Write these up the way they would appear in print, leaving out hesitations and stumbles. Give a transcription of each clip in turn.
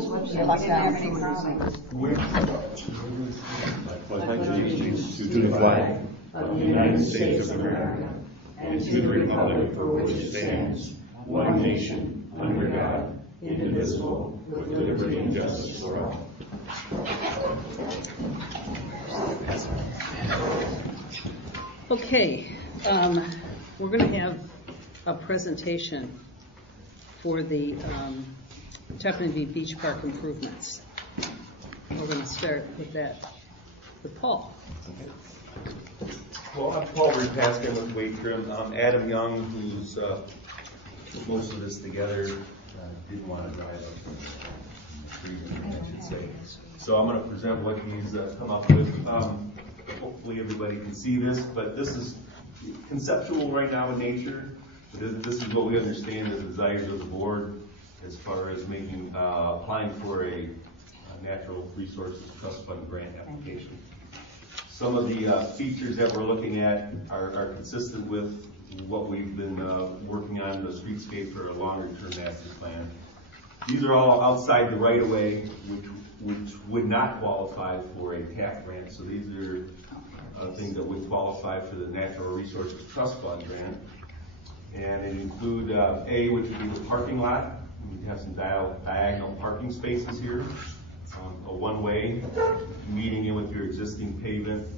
switch the electronic. To the flag of the United States of America and to the republic for which it stands, one nation, under God, indivisible, with liberty and justice for all. Okay, we're going to have a presentation for the Tappan Beach Park improvements. We're going to start with that with Paul. Well, I'm Paul Repaskey with Wade-Trim. Adam Young, who's put most of this together, didn't want to drive up the street, I should say. So I'm going to present what he's come up with. Hopefully everybody can see this, but this is conceptual right now in nature. This is what we understand as the desires of the board as far as making applying for a natural resources trust fund grant application. Some of the features that we're looking at are consistent with what we've been working on the Streetscape for a longer-term master plan. These are all outside the right-of-way, which would not qualify for a TAP grant. So these are things that would qualify for the Natural Resources Trust Fund grant. And it include A, which would be the parking lot. We have some diagonal parking spaces here. A one-way, meeting in with your existing pavement.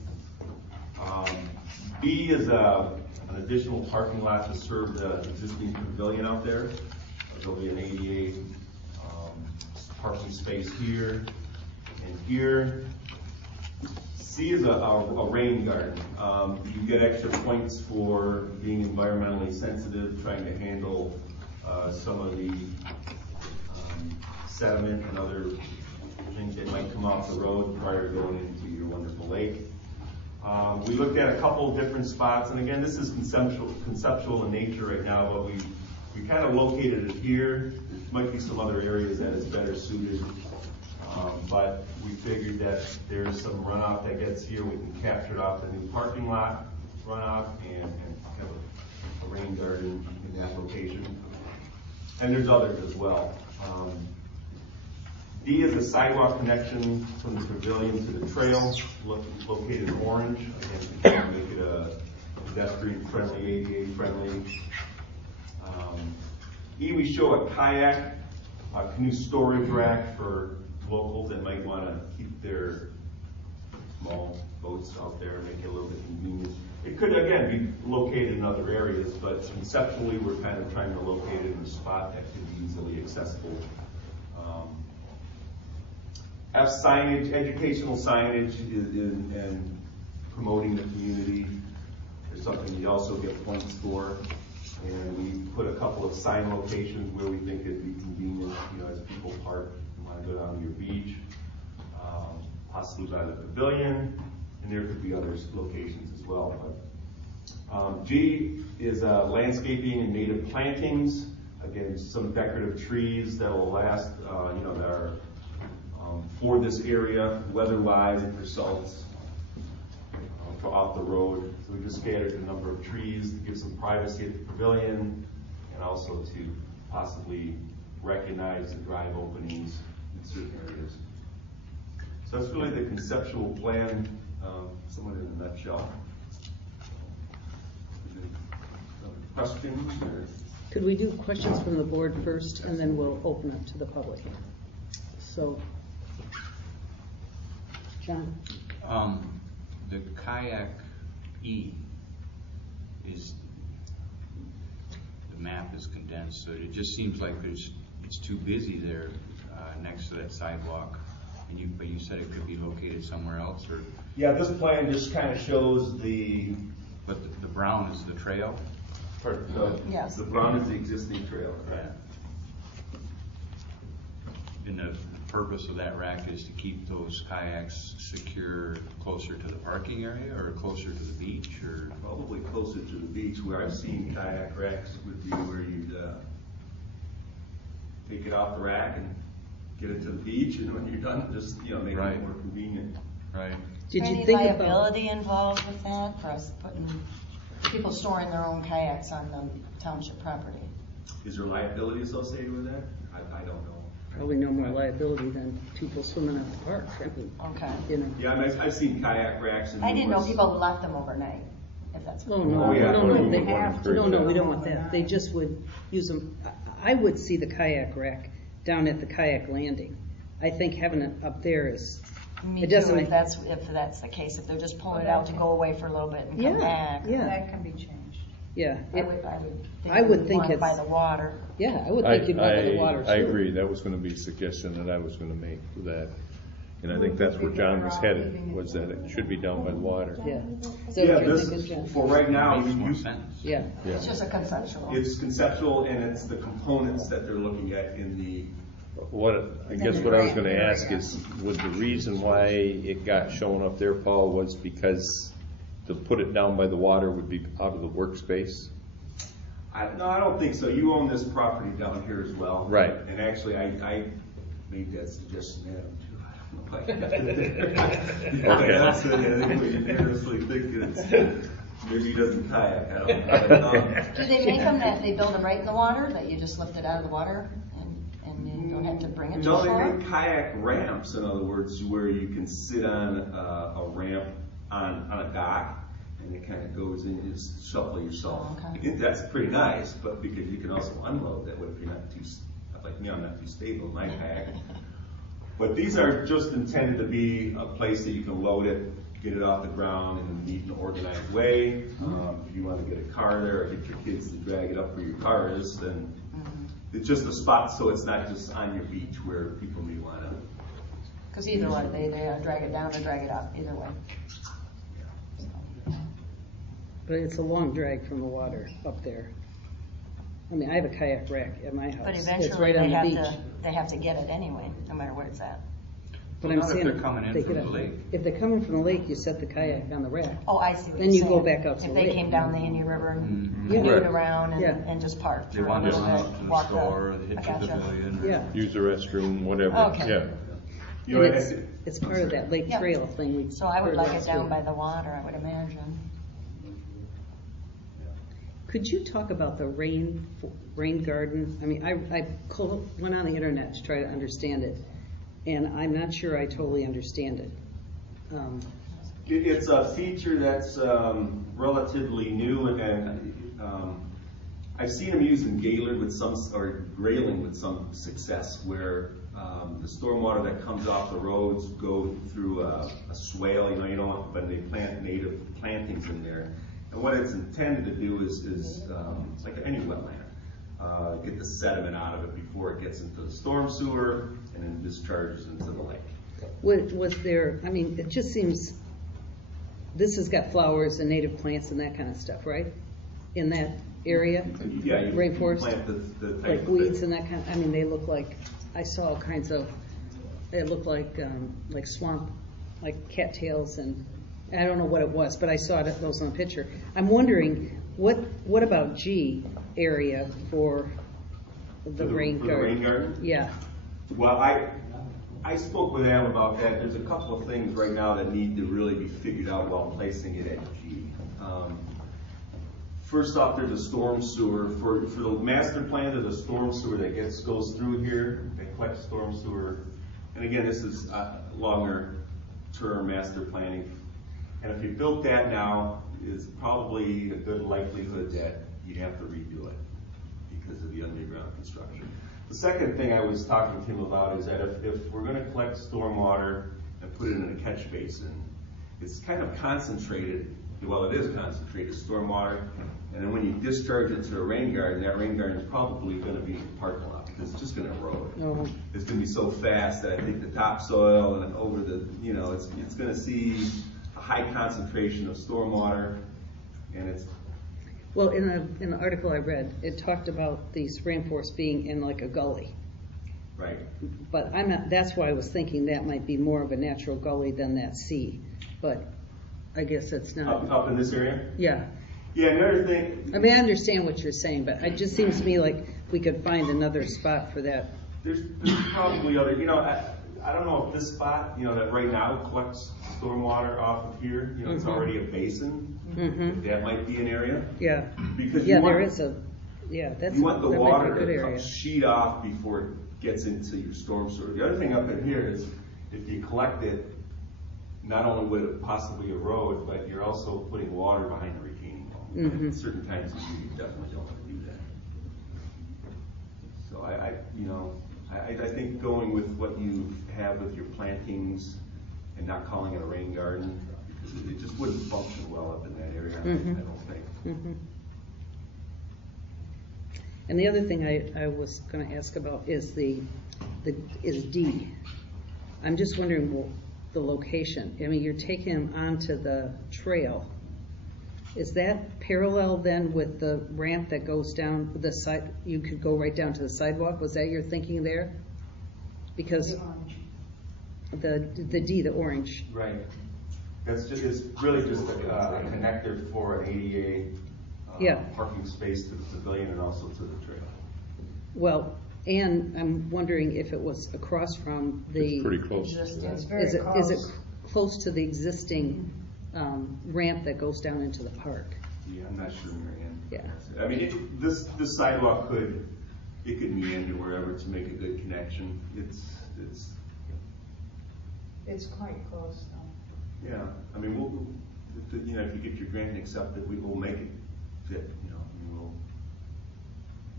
B is an additional parking lot to serve the existing pavilion out there. There'll be an ADA parking space here and here. C is a rain garden. You get extra points for being environmentally sensitive, trying to handle some of the sediment and other things that might come off the road prior to going into your wonderful lake. We looked at a couple of different spots, and again, this is conceptual in nature right now, but we kind of located it here. There might be some other areas that is better suited, but we figured that there's some runoff that gets here. We can capture it off the new parking lot runoff and have a rain garden in that location. And there's others as well. D is a sidewalk connection from the pavilion to the trail, located in orange. Again, to make it a pedestrian-friendly, ADA-friendly. E, we show a kayak, a canoe storage rack for locals that might want to keep their small boats out there, make it a little bit convenient. It could, again, be located in other areas, but conceptually, we're kind of trying to locate it in a spot that could be easily accessible. F, signage, educational signage and promoting the community is something you also get points for. And we put a couple of sign locations where we think it'd be convenient, as people park and want to go down to your beach, possibly by the pavilion, and there could be other locations as well. But G is landscaping and native plantings. Again, some decorative trees that will last, that are for this area, weather-wise and for salts for off the road. So we just scattered a number of trees to give some privacy at the pavilion and also to possibly recognize the drive openings in certain areas. So that's really the conceptual plan, somewhat in a nutshell. Questions? Or? Could we do questions from the board first, and then we'll open up to the public? So, John? The kayak E is, the map is condensed, so it just seems like it's too busy there next to that sidewalk. But you said it could be located somewhere else, or? Yeah, this plan just kind of shows the. But the brown is the trail. Yes. The brown is the existing trail. Right. And the purpose of that rack is to keep those kayaks secure closer to the parking area or closer to the beach, or? Probably closer to the beach. Where I've seen kayak racks would be where you'd take it off the rack and get it to the beach, and when you're done, just make it more convenient. Right. Did you think liability involved with that for us putting people storing their own kayaks on the township property? Is there liability associated with that? I don't know. probably no more liability than people swimming at the park. I mean, Okay. you know. Yeah, and I've seen kayak racks. I didn't know people left them overnight, if that's what. Oh, no, Oh, yeah. no, They have to. No, we don't want that. They just would use them. I would see the kayak rack down at the kayak landing. I think having it up there is, Me it too, doesn't. if that's the case, if they're just pulling it out to go away for a little bit and come back. Yeah, That can be changed. yeah. I would think it's by the water. Yeah, I would think you'd want the water too. I agree, that was gonna be a suggestion that I was gonna make for that. And I think that's where John was headed, was that it should be down by the water. Yeah. So Yeah, what you're this, thinking, John? for right now, Makes more you, sense. Yeah. It's just a conceptual. it's conceptual and it's the components that they're looking at in the, I guess what I was gonna ask is, was the reason why it got shown up there, Paul, was because to put it down by the water would be out of the workspace? no, I don't think so. You own this property down here as well. Right. And actually, I made that suggestion to Adam too. I don't know if I got it there. Okay. That's it. I think what you honestly think is, maybe he doesn't kayak. I don't know. Do they make them that they build them right in the water, that you just lift it out of the water and you don't have to bring it to No, shore? they make kayak ramps, in other words, where you can sit on a ramp on a dock, and it kind of goes in, you just shuffle yourself. Oh, okay. That's pretty nice, but because you can also unload that way if you're not too, like me, I'm not too stable in my kayak. But these are just intended to be a place that you can load it, get it off the ground in a neat and organized way. If you want to get a car there or get your kids to drag it up where your car is, then it's just a spot so it's not just on your beach where people may want to. Because either way, they drag it down or drag it up, either way. But it's a long drag from the water up there. I mean, I have a kayak rack at my house. But It's eventually right on the beach. they have to get it anyway, no matter where it's at. But Well, I'm not if saying, they're coming in they from get the up- lake. If they're coming from the lake, you set the kayak on the rack. Oh, I see what Then you're you go saying. back out to If the they lake. came down the Indian River and Mhm. Yeah. canoed Right. around Yeah. and just parked They for a want to little run bit, out to the walk store, the, hit I the gotcha. pavilion. Yeah. Use the restroom, whatever, Okay. yeah. You know, And it's part of that lake Yeah. trail thing. we So I would heard like it last down week. by the water, I would imagine. Could you talk about the rain garden? I mean, I went on the internet to try to understand it, and I'm not sure I totally understand it. It's a feature that's relatively new, and I've seen them used in Gaylord with some, or Grayling with some success, where the stormwater that comes off the roads go through a swale. You don't want, but they plant native plantings in there. And what it's intended to do is like any wetland, get the sediment out of it before it gets into the storm sewer and then discharges into the lake. Was there, I mean, it just seems, this has got flowers and native plants and that kind of stuff, right? In that area? Yeah, you Rainforest? plant the type Like of weeds and that kind, I mean, they look like, I saw all kinds of, it looked like swamp, like cattails, and I don't know what it was, but I saw those on the picture. I'm wondering, what about G area for the rain for garden? the rain garden? Yeah. Well, I spoke with Adam about that. There's a couple of things right now that need to really be figured out while placing it at G. First off, there's a storm sewer. For the master plan, there's a storm sewer that goes through here, that collects storm sewer. And again, this is longer term master planning. And if you built that now, it's probably a good likelihood that you'd have to redo it because of the underground construction. The second thing I was talking to him about is that if we're going to collect stormwater and put it in a catch basin, it's kind of concentrated, well, it is concentrated stormwater, and then when you discharge it to a rain garden, that rain garden is probably going to be in the parking lot because it's just going to erode. Oh. It's going to be so fast that I think the topsoil and over the, it's going to see a high concentration of stormwater, and it's. Well, in the article I read, it talked about these rainforests being in like a gully. Right. But I'm not, that's why I was thinking that might be more of a natural gully than that sea. But I guess it's not. Up in this area? Yeah. Yeah, another thing. I mean, I understand what you're saying, but it just seems to me like we could find another spot for that. There's probably other, I don't know if this spot, that right now collects stormwater off of here, it's already a basin. Mm-hmm. That might be an area. Yeah. Because Yeah, there is a, yeah, that's you want the that might be water a good to area. sheet off before it gets into your storm sewer. The other thing up in here is if you collect it, not only would it possibly erode, but you're also putting water behind the retaining wall. Mhm. At certain times of year, you definitely don't want to do that. So I think going with what you have with your plantings and not calling it a rain garden, because it just wouldn't function well up in that area, Mhm. I don't think. Mhm. And the other thing I was going to ask about is is D. I'm just wondering, well, the location. I mean, you're taking them onto the trail. Is that parallel then with the ramp that goes down the side? You could go right down to the sidewalk. Was that your thinking there? Because the D, the orange. Right. It's really just a connector for an ADA Yeah. parking space to the pavilion and also to the trail. Well, and I'm wondering if it was across from the. It's pretty close. Existing. Is it close to the existing ramp that goes down into the park? Yeah, I'm not sure, Mary Ann. Yeah. I mean, this sidewalk could meander wherever to make a good connection. It's quite close though. Yeah. I mean, if you get your grant accepted, we will make it fit.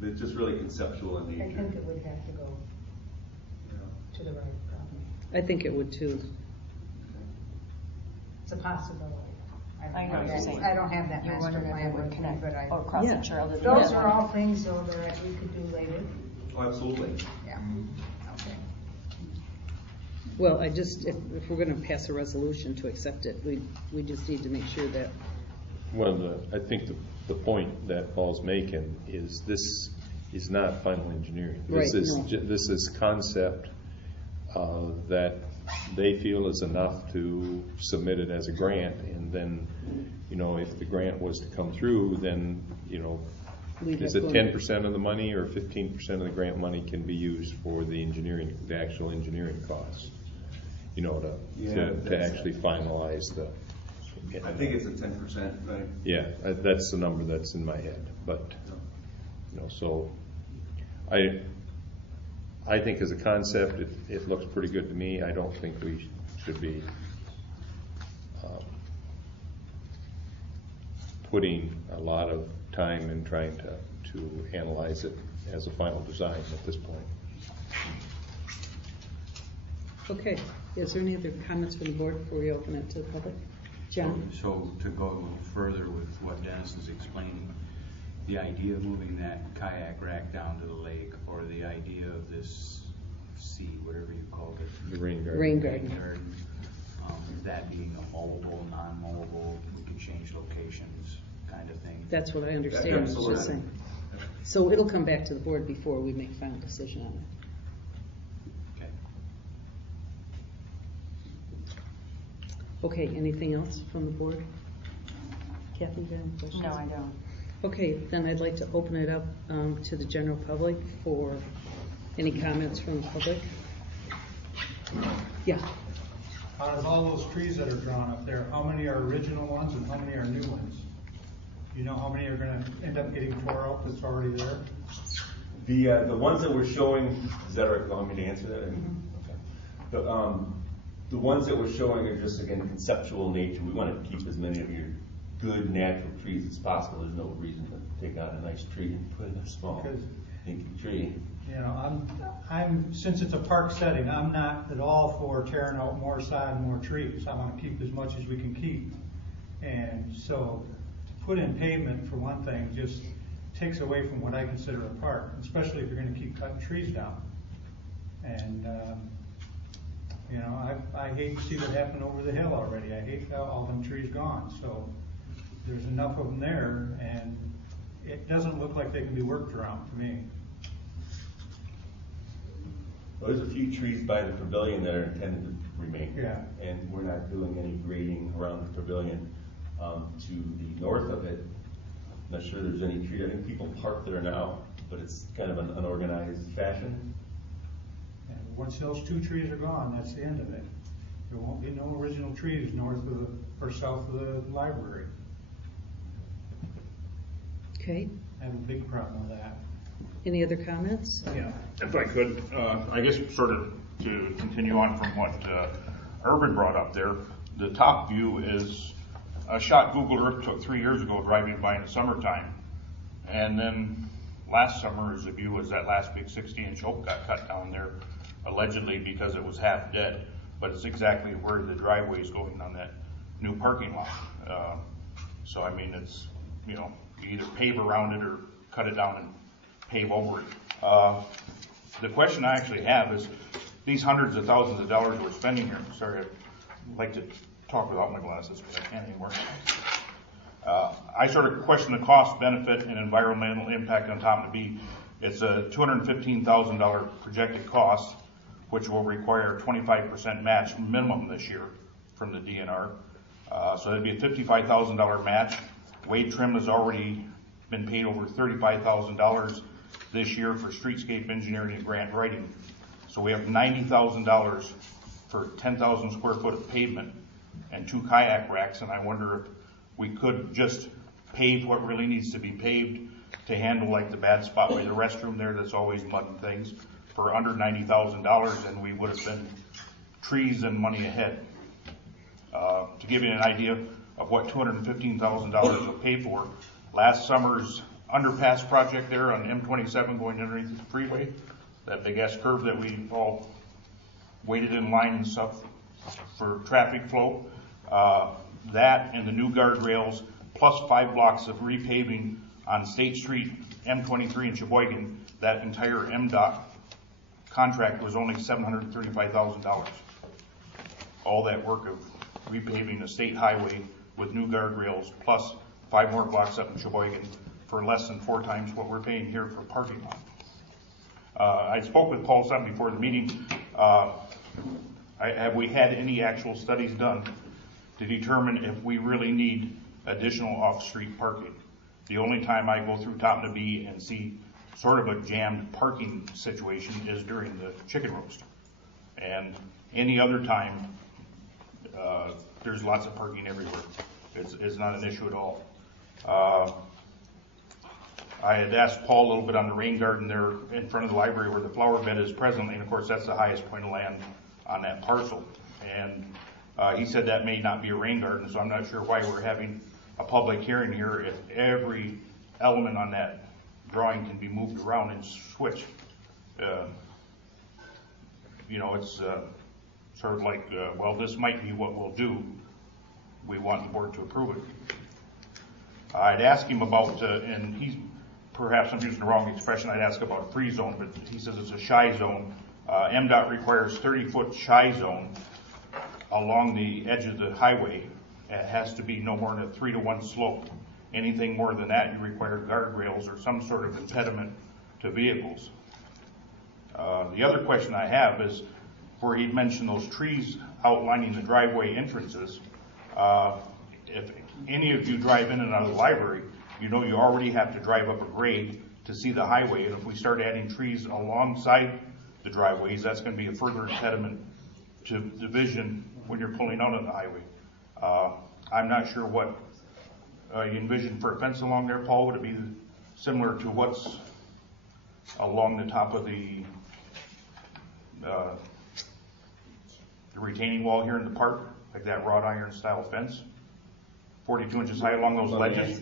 It's just really conceptual in nature. I think it would have to go to the right property. I think it would too. It's a possibility. I know what you're saying. I don't have that You're master wondering if plan it would with me, connect but or cross Yeah. the trail to the those other are one. all things though that we could do later. Oh, absolutely. Yeah. Okay. Well, if we're going to pass a resolution to accept it, we just need to make sure that. Well, I think the point that Paul's making is this is not final engineering. This Right, is no. this is concept that they feel is enough to submit it as a grant, and then, if the grant was to come through, then, We'd is have it to- 10% of the money or 15% of the grant money can be used for the actual engineering costs? To actually finalize the. I think it's a 10%, right? Yeah, that's the number that's in my head, but, so I think as a concept, it looks pretty good to me. I don't think we should be putting a lot of time in trying to analyze it as a final design at this point. Okay. Is there any other comments from the board before we open it to the public? John? So to go a little further with what Dennis is explaining, the idea of moving that kayak rack down to the lake, or the idea of this whatever you called it. The rain garden. Rain garden. That being a mobile, non-mobile, we could change locations kind of thing. That's what I understand. It's Absolutely. just saying. So it'll come back to the board before we make a final decision on it. Okay. Okay, anything else from the board? Kathy, do you have any questions? No, I don't. Okay, then I'd like to open it up to the general public for any comments from the public. Yeah. Out of all those trees that are drawn up there, how many are original ones and how many are new ones? You know how many are going to end up getting tore out that's already there? The ones that we're showing, is that right? You want me to answer that? Okay. The ones that we're showing are just, again, conceptual nature. We want to keep as many of your good natural trees as possible. There's no reason to take out a nice tree and put in a small, dinky tree. I'm since it's a park setting, I'm not at all for tearing out more side and more trees. I want to keep as much as we can keep. And so to put in pavement, for one thing, just takes away from what I consider a park, especially if you're going to keep cutting trees down. And, I hate to see what happened over the hill already. I hate all them trees gone. So there's enough of them there, and it doesn't look like they can be worked around to me. Well, there's a few trees by the pavilion that are intended to remain. Yeah. And we're not doing any grading around the pavilion. To the north of it, I'm not sure there's any tree. I think people park there now, but it's kind of an unorganized fashion. And once those two trees are gone, that's the end of it. There won't be no original trees north of or south of the library. Okay. I have a big problem with that. Any other comments? Yeah, if I could, I guess sort of to continue on from what Urban brought up there, the top view is a shot Google Earth took 3 years ago driving by in the summertime. And then last summer's view was that last big 60-inch oak got cut down there, allegedly because it was half dead. But it's exactly where the driveway is going on that new parking lot. So I mean, it's, you know, you either pave around it or cut it down and pave over it. The question I actually have is these hundreds of thousands of dollars we're spending here. Sorry, I'd like to talk without my glasses, but I can't anymore. I sort of question the cost, benefit, and environmental impact on Top B. It's a $215,000 projected cost, which will require a 25% match minimum this year from the DNR. So that'd be a $55,000 match. Wade-Trim has already been paid over $35,000 this year for streetscape engineering and grant writing. So we have $90,000 for 10,000 square foot of pavement and 2 kayak racks, and I wonder if we could just pave what really needs to be paved to handle like the bad spot by the restroom there that's always mud and things for under $90,000, and we would have been trees and money ahead. To give you an idea of what $215,000 will pay for, last summer's underpass project there on M27 going underneath the freeway, that big S curve that we all waited in line and stuff for traffic flow, that and the new guardrails plus 5 blocks of repaving on State Street, M23 in Sheboygan, that entire MDOT contract was only $735,000. All that work of repaving the state highway with new guardrails plus 5 more blocks up in Sheboygan for less than 4 times what we're paying here for parking lot. I spoke with Paul Sutton before the meeting. Have we had any actual studies done to determine if we really need additional off-street parking? The only time I go through Top B and see sort of a jammed parking situation is during the chicken roast. And any other time, there's lots of parking everywhere. It's not an issue at all. I had asked Paul a little bit on the rain garden there in front of the library where the flower bed is presently, and of course that's the highest point of land on that parcel. And he said that may not be a rain garden, so I'm not sure why we're having a public hearing here if every element on that drawing can be moved around and switched. You know, it's sort of like, well, this might be what we'll do. We want the board to approve it. I'd ask him about, and he's, perhaps I'm using the wrong expression, I'd ask about a free zone, but he says it's a shy zone. MDOT requires 30-foot shy zone along the edge of the highway. It has to be no more than a 3-to-1 slope. Anything more than that, you require guardrails or some sort of impediment to vehicles. The other question I have is where he'd mentioned those trees outlining the driveway entrances. If any of you drive in and out of the library, you know you already have to drive up a grade to see the highway, and if we start adding trees alongside the driveways, that's going to be a further impediment to the vision when you're pulling out on the highway. I'm not sure what you envision for a fence along there, Paul. Would it be similar to what's along the top of the retaining wall here in the park, like that wrought iron style fence, 42 inches high along those ledges?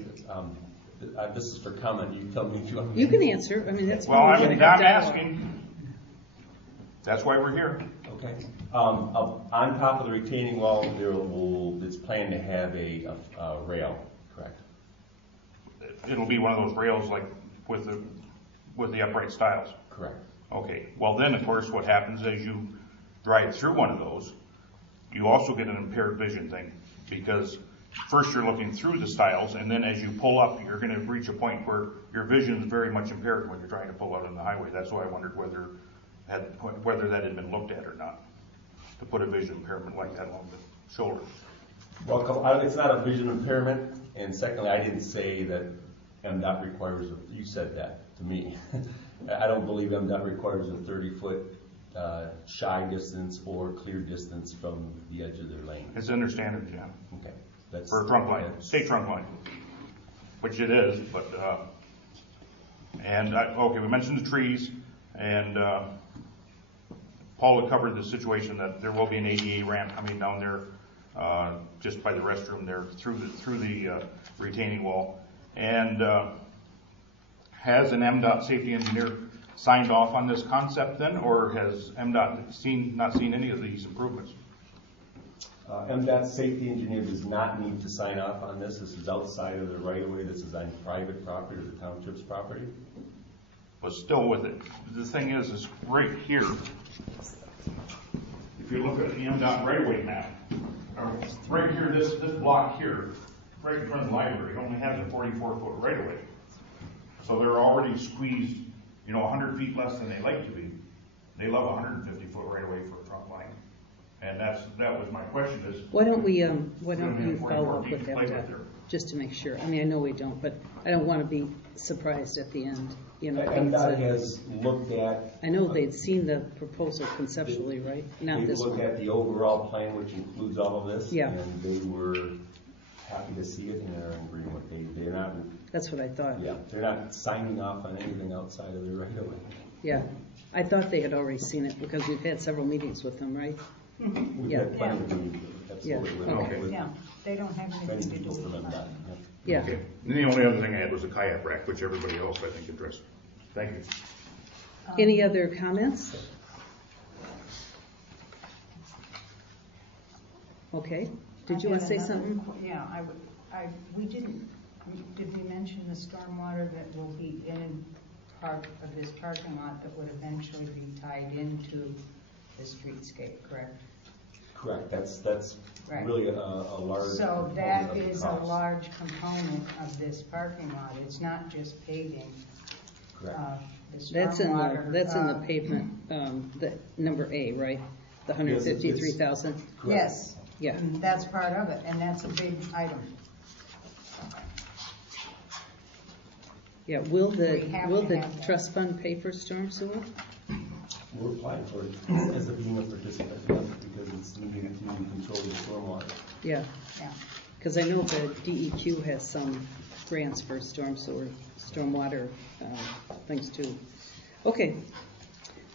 This is for comment. You tell me if you want. You can answer. I mean, that's well, fine. I'm asking. That's why we're here. Okay. On top of the retaining wall, it's planned to have a rail, correct? It'll be one of those rails like with the upright stiles. Correct. Okay. Well, then of course, what happens as you drive through one of those, you also get an impaired vision thing, because first you're looking through the stiles, and then as you pull up, you're going to reach a point where your vision is very much impaired when you're trying to pull out on the highway. That's why I wondered whether that had been looked at or not, to put a vision impairment like that along the shoulder. Well, it's not a vision impairment, and secondly, I didn't say that MDOT requires, you said that to me. I don't believe MDOT requires a 30-foot shy distance or clear distance from the edge of their lane. It's in their standards, yeah. Okay. For a trunk line, state trunk line, which it is, but And, okay, we mentioned the trees, and Paul had covered the situation that there will be an ADA ramp coming down there, just by the restroom there, through the retaining wall. And has an MDOT safety engineer signed off on this concept then, or has MDOT not seen any of these improvements? MDOT's safety engineer does not need to sign off on this. This is outside of the right-of-way. This is on private property, the township's property. But still with it, the thing is right here, if you look at the MDOT right-of-way map, right here, this block here, right in front of the library, only has a 44-foot right-of-way. So they're already squeezed, 100 feet less than they like to be. They love 150-foot right-of-way for a trunk line. And that was my question is. Why don't you follow up with that, just to make sure? I mean, I know we don't, but I don't want to be surprised at the end. MDOT has looked at. I know they'd seen the proposal conceptually, right? Not this one. They looked at the overall plan, which includes all of this. Yeah. And they were happy to see it, and they're in agreement. They're not. That's what I thought. Yeah, they're not signing off on anything outside of the right-of-way. Yeah, I thought they had already seen it because we've had several meetings with them, right? We've Yeah. had plenty of meetings, absolutely. Yeah. Okay. With Yeah, they don't have many anything to do people with from that. MDOT. Yeah. Okay. And the only other thing I had was the kayak rack, which everybody else I think addressed. Thank you. Any other comments? Okay. Did you want to say something? Yeah, did we mention the stormwater that will be in part of this parking lot that would eventually be tied into the streetscape, correct? Correct. That's Right. really a large. So that component of the is a cost. large component of this parking lot. It's not just paving. Correct. The That's in the stormwater, pavement, the number A, right? The 153,000? Yes. Yeah. That's part of it, and that's a big item. Yeah, will We have to the have that. trust fund pay for storm sewer? We're applying for it as a FEMA participant because it's needed to control the stormwater. Yeah, Yeah. because I know the DEQ has some grants for storm sewer, stormwater things too. Okay,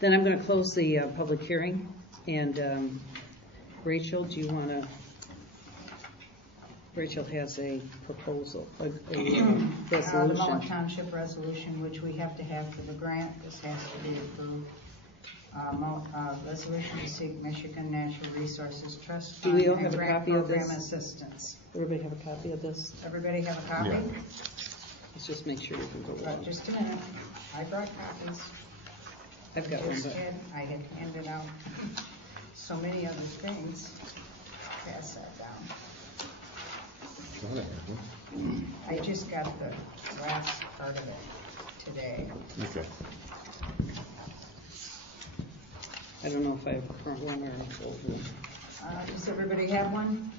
then I'm going to close the public hearing. And Rachel, do you want to? Rachel has a proposal, a The resolution. Mullet Township resolution, which we have to have for the grant, this has to be approved. Resolution to seek Michigan Natural Resources Trust Do Fund we all and have a grant copy of program this? assistance. Everybody have a copy of this? Everybody have a copy? Yeah. Let's just make sure you can go along. Just a minute. I brought copies. I've got one, Just but did. I had handed out so many other things. Pass that down. I just got the last part of it today. Okay. I don't know if I have a current one or an old one. Does everybody have one?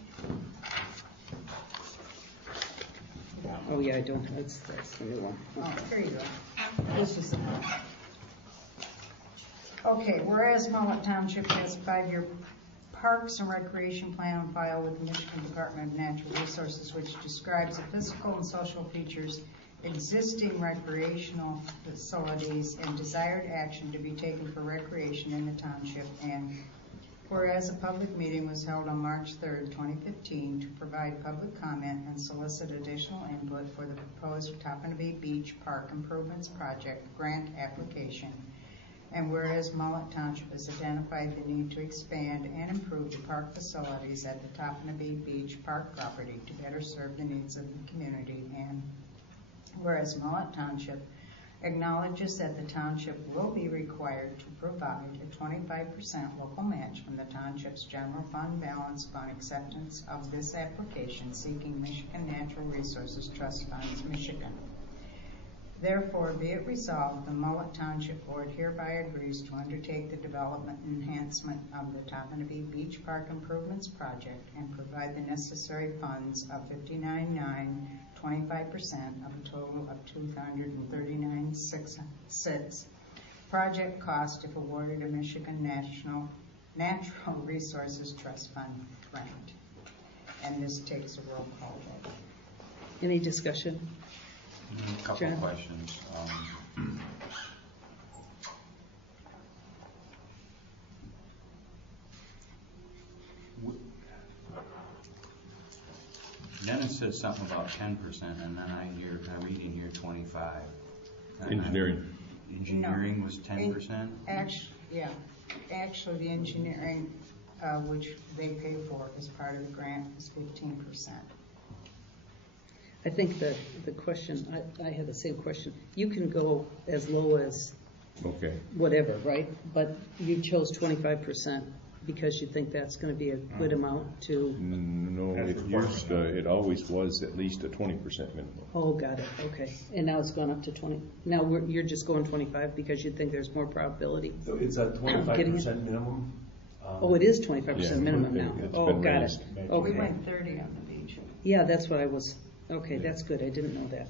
Oh, yeah, I don't. That's the new one. Oh, here you go. This is the one. Okay, whereas Mullet Township has a 5-year Parks and Recreation Plan on file with the Michigan Department of Natural Resources, which describes the physical and social features, existing recreational facilities, and desired action to be taken for recreation in the township. And whereas a public meeting was held on March 3rd, 2015 to provide public comment and solicit additional input for the proposed Topanabee Beach Park Improvements Project grant application. And whereas Mullet Township has identified the need to expand and improve the park facilities at the Topanabee Beach Park property to better serve the needs of the community. And whereas Mullet Township acknowledges that the township will be required to provide a 25% local match from the township's general fund balance upon acceptance of this application seeking Michigan Natural Resources Trust Funds, Michigan. Therefore, be it resolved, the Mullet Township Board hereby agrees to undertake the development and enhancement of the Topanabee Beach Park Improvements Project and provide the necessary funds of $59,925 of a total of $239,606. Project cost if awarded a Michigan Natural Resources Trust Fund grant. And this takes a roll call vote. Any discussion? A couple John? of questions. Then it says something about 10%, and then I'm reading here 25. Engineering. Engineering was 10%? Actually, the engineering, which they pay for as part of the grant, is 15%. I think the question, I had the same question. You can go as low as Okay. whatever, right? But you chose 25% because you think that's going to be a good amount to, No, it always was at least a 20% minimum. oh, got it, okay. And now it's gone up to 20. Now you're just going 25 because you think there's more probability? So it's a 25% minimum. Oh, it is 25% Yeah, minimum now. it's Oh, been got it. raised. We Okay. went 30 on the beach. Yeah, that's what I was, okay, that's good. I didn't know that.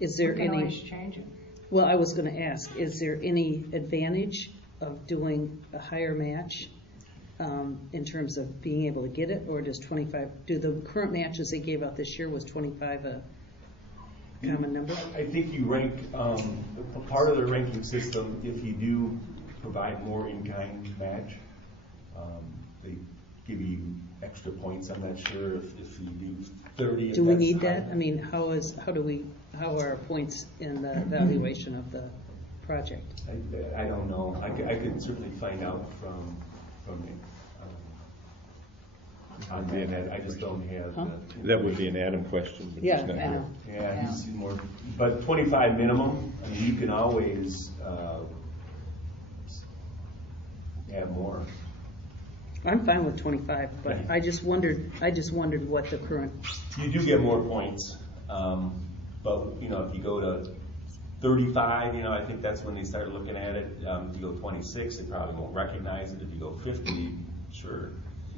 Is there We can any? always change it. Well, I was going to ask, is there any advantage of doing a higher match in terms of being able to get it, or does 25, do the current matches they gave out this year, was 25 a common number? I think you rank, part of the ranking system, if you do provide more in-kind match, they give you extra points. I'm not sure if you do 30. Do we need that? I mean, how are our points in the evaluation of the project? I don't know. I could certainly find out from on that. I just don't have. Huh? That would be an Adam question, but he's Yeah, not I here. know. Yeah, he's more. But 25 minimum. I mean, you can always add more. I'm fine with 25, but I just wondered what the current, You do get more points, but if you go to 35, I think that's when they start looking at it. If you go 26, they probably won't recognize it. If you go 50, sure.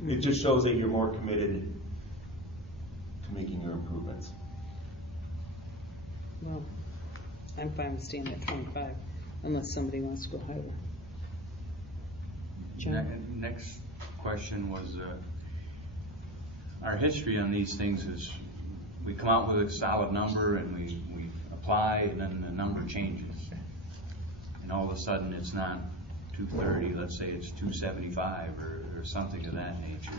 It just shows that you're more committed to making your improvements. well, I'm fine with staying at 25, unless somebody wants to go higher. John? Next question was, our history on these things is we come out with a solid number and we apply, and then the number changes. And all of a sudden it's not 230, let's say it's 275 or something of that nature.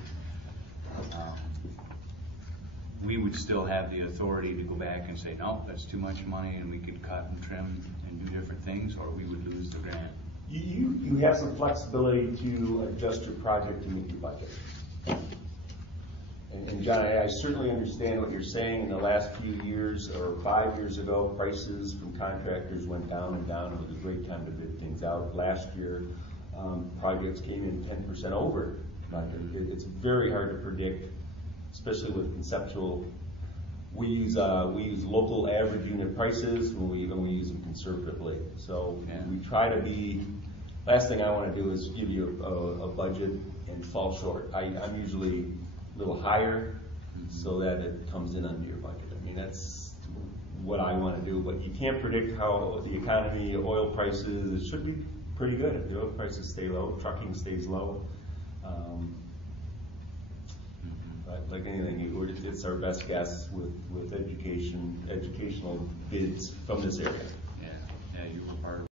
We would still have the authority to go back and say, no, that's too much money and we could cut and trim and do different things, or we would lose the grant. You have some flexibility to adjust your project to meet your budget. And John, I certainly understand what you're saying. In the last few years, or 5 years ago, prices from contractors went down and down. It was a great time to bid things out. Last year, projects came in 10% over budget. It's very hard to predict, especially with conceptual. We use local average unit prices, and we use them conservatively. So we try to be. Last thing I want to do is give you a budget and fall short. I'm usually a little higher so that it comes in under your budget. I mean, that's what I want to do, but you can't predict how the economy, oil prices. It should be pretty good if the oil prices stay low, trucking stays low. But like anything, it's our best guess with educational bids from this area. Yeah, you were part of